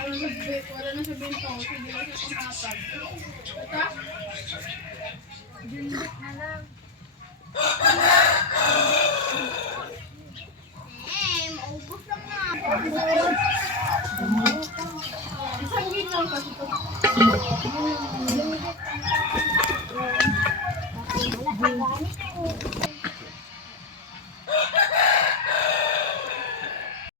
Wala na sa bintang. Sige lang sa pangkapag. Bata? Dindik na lang. Maubos lang na. Isang ginang kasi ito. Wala ka ganito.